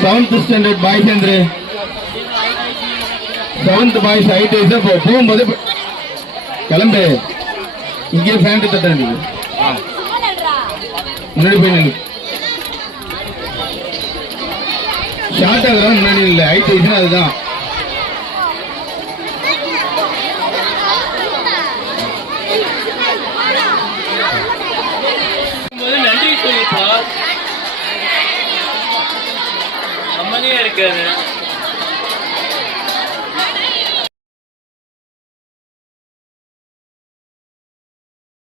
Seventh standard boys and seventh boys height is up. போகும்போது கிளம்பு. இங்கே ஃபேன் தட்டறீங்க. முன்னாடி போய் நில்லு. ஷார்ட் ஆகுறா முன்னாடி இல்ல. ஹைட் is அதுதான். நன்றி சொல்லிப்பா. அம்மனே இருக்காரு.